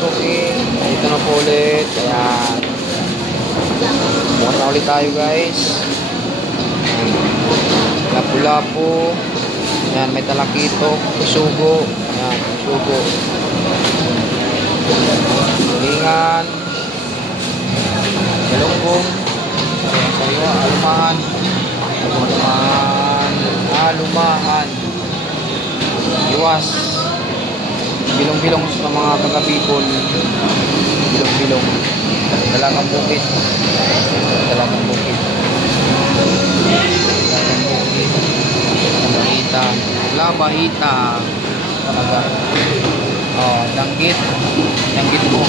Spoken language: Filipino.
suki. Dito na po ulit. Ayan. Bukas na ulit tayo guys. Lapu-lapu. Ayan, may talakito. Isugo. Ayan, isugo. Tulingan. Galunggong. Ayan, sariwa. Alumahan. Alumahan. Alumahan. Iwas. Bilong-bilong sa mga taga-Bicol. Bilong-bilong. Dalagang bukid. Dalagang bukid. Dalagang bukid. Labahita. Labahita. Talaga. Oh, danggit. Danggit mo.